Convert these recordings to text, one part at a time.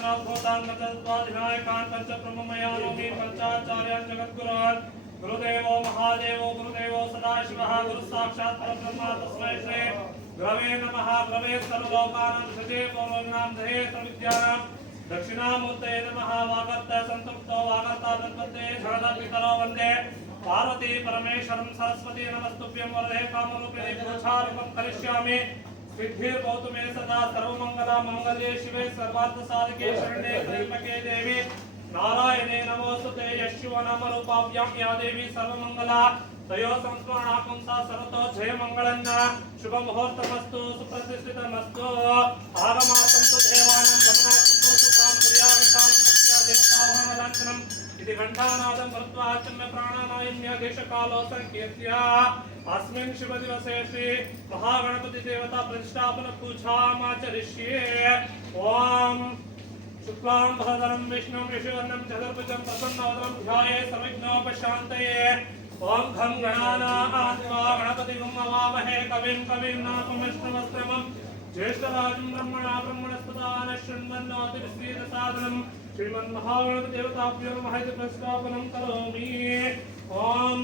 भूतान् पंचतत्त्वाधिनायकान् पंचब्रह्ममयानोमि पंचाचार्यान् जगद्गुरून् गुरुदेवो महादेवो गुरुदेवो सदाशिवः गुरुसाक्षात् परब्रह्म तस्मै श्री गुरवे नमः। गुरवे सर्वलोकानां षजे पूर्वज्ञां दहे सर्वविद्यानां दक्षिणामूर्तये नमः। वागर्त संतप्तो वागर्ता तन्वते शरदपितरो वन्दे पार्वती परमेश्वरं सरस्वती नमस्तुभ्यं वरदे कामरूपिणी पूजारूपं करिष्यामि। सिद्धिर्भवतु मे सदा सर्वमंगला मंगल्ये शिवे सर्वार्थसाधिके शरण्ये त्र्यंबके देवी नारायणे नमोस्तुते। यशोनामरूपाभ्यां या देवी सर्वमंगला तयो संस्मरणाकं सा सर्वतो जयमंगलन्न शुभमुहूर्तमस्तु सुप्रतिष्ठितमस्तु। आगमार्थं तु देवानां गमनार्थं पुरुषां पर्यावितां सत्या देवताभावलाञ्छनम् इति घण्टानादं कृत्वा आचम्य प्राणानायम्य देशकालो संकीर्त्य अस्मिन् शुभदिवसे श्री महागणपति देवता प्रतिष्ठापन पूजामाचरिष्ये। ओम शुक्लां भरधरं विष्णुं शशिवर्णं चतुर्भुजं प्रसन्नवदनं ध्यायेत् सर्वविघ्नोपशान्तये। ओम घं गणानां गणपतिं हवामहे कविं कवीनामुपमश्रवस्त्रमं ज्येष्ठराजं ब्रह्मणा ब्रह्मणस्पदान शृण्वन्नोतिविश्रीतसादनं श्रीमन्महागणपति देवताभ्यो नमः इति प्रतिष्ठापनं करोमि। ओम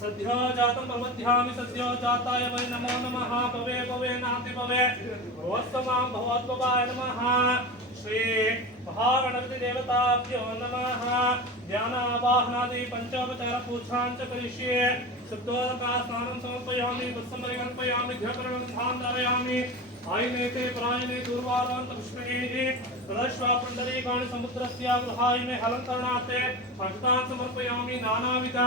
सद्यो जातं प्रबध्यामि सद्यो जाताय वै नमो नमः। भवे भवे नाति भवे भवत्समां भवद्भवाय नमः। श्री महागणपति देवताभ्यो नमः। ध्यानावाहनादि पंचोपचार पूजां च करिष्ये। शुद्धोदका स्नानं समर्पयामि तत्समर्पयामि ध्यकरणं धारयामि। आयनेते परायणे दूर्वारान्त पुष्पैः तदश्वा पुण्डरीकाणि समुद्रस्य गृहायने अलङ्करणार्थे अष्टान् समर्पयामि। नानाविध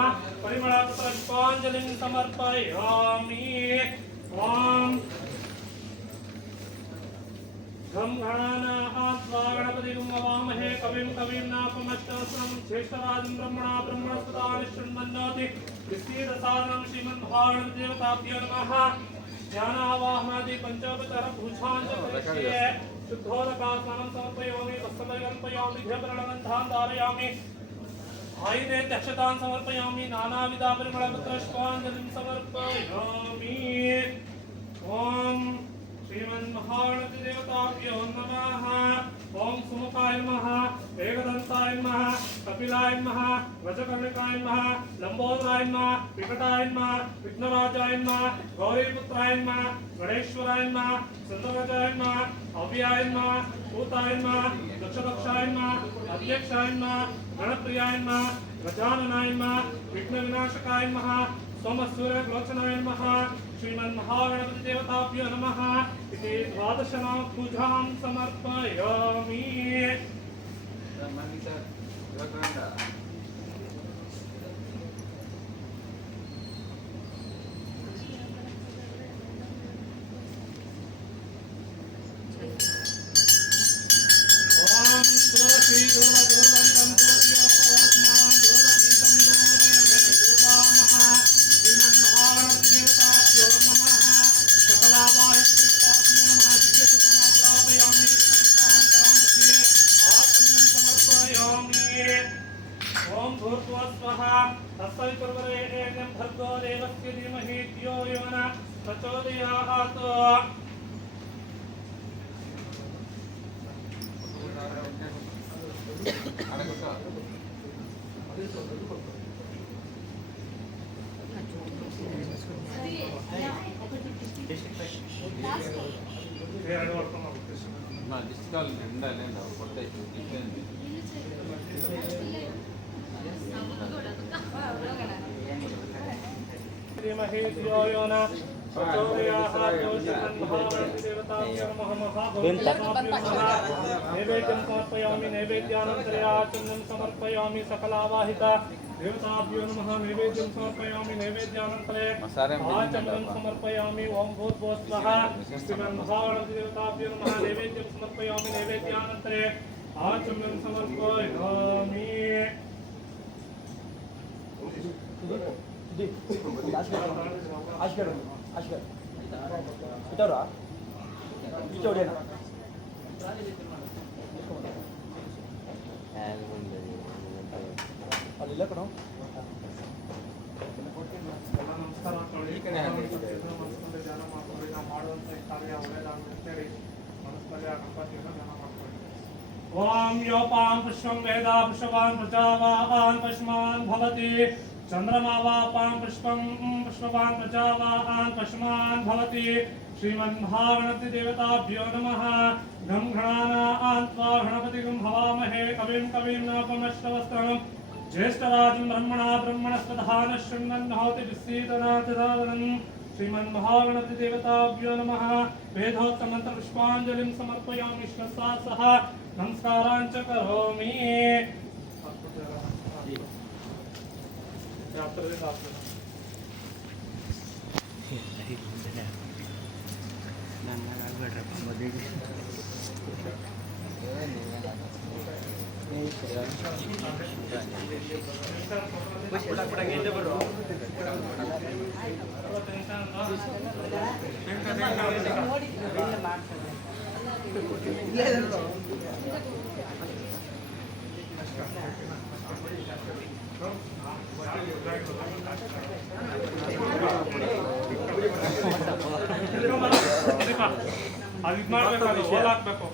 परिमलपुष्पाञ्जलिं समर्पयामि। ओम घं गणानां गणपतिं हवामहे कविं कवीनामुपमश्रवस्त्रं ज्येष्ठराजं ब्रह्मणा ब्रह्मणस्पदान शृण्वन्नोति विश्रीतसादनं श्रीमन्महागणपति देवताभ्यो नमः। ध्यानावाहनादि पंचोपचार पूजां च करिष्ये। शुद्धोदका स्नानं समर्पयामि तत्समर्पयामि ध्यकरणं धारयामि। आयने दक्षतां समर्पयामि। नानाविध परिमलपुष्पाञ्जलिं समर्पयामि। ओम श्रीमन्महागणपति देवताभ्यो नमः। ओम सुमुखाय नमः एकदन्ताय नमः कपिलाय नमः गजकर्णिकाय नमः लंबोदराय नमः विकटाय नमः विघ्नराजाय नमः गौरीपुत्राय नमः गणेश्वराय नमः सुंदराजाय नमः अव्याय नमः भूताय नमः दक्षदक्षाय नमः अध्यक्षाय नमः गणप्रियाय नमः गजाननाय नमः विघ्नविनाशकाय नमः सोमसूर्यलोचनाय नमः। श्रीमन्महागणपति देवताभ्यो नमः इति द्वादशनां पूजां समर्पयामि। ओम तुलसी दुर्वंतं तुलसियो ओस्मान् दुर्वतीतं दुर्वयं दुर्वामः। श्रीमन्महागणपति देवताभ्यो नमः। सकलावाहित देवताभ्यो नमः। दिव्यसमाप्रापयामि पतितां परामध्ये आचमनं समर्पयामि। ओम भूर्भुवः तत्सवितुर्वरेण्यं भर्गो देवस्य धीमहि धियो यो नः प्रचोदयात्। धीमहि धियो यो नः प्रचोदयात्। नैवेद्यं समर्पयामि। नैवेद्यानन्तरे आचमनं समर्पयामि। सकलावाहित देवताभ्यो नमः। नैवेद्यं समर्पयामि। नैवेद्यानन्तरे आचमनं समर्पयामि। ओम भूर्भुवः श्रीमन्महागणपति देवताभ्यो नमः। नैवेद्यं समर्पयामि। नैवेद्यानन्तरे आचमनं समर्पयामि। ಇಟ್ಟವ್ರಾ ಇಷ್ಟು ಹೊಡಿಯೋಣ ಅಲ್ಲಿಲ್ಲ ಕಣೋ ನಮಸ್ಕಾರ ಮಾಡುವಂಥ ಕಾರ್ಯ ಒಳ್ಳೆಯದಾಗಲಿ ಅಂತೇಳಿ ಮನಸ್ಸಲ್ಲಿ ಆ ಗಣಪತಿಯನ್ನು ಧ್ಯಾನ ಮಾಡ್ಕೊಳ್ಳಿ. ओम योपां पुष्पं वेदा पुष्पवान् प्रजावान् पश्मान् भवति चंद्रमा वापां पुष्पं पुष्पवान् प्रजावान् पश्मान् भवति श्रीमन्महागणपति देवताभ्यो नमः गं गणानां त्वा गणपतिगं हवामहे कविं कवीनापमश्रवस्त्रं ज्येष्ठराजं ब्रह्मणा ब्रह्मणस्पदानः शृण्वन्नोति विसीदनातिदावनम् श्रीमन्महागणपति देवताभ्यो नमः वेदोक्तमन्त्र पुष्पाञ्जलिं समर्पयामि श्रद्धा सह नमस्कारांच करोमि ಅದು ಇದು ಮಾಡಬೇಕು, ಅದು ಹೋಲ್ ಹಾಕ್ಬೇಕು.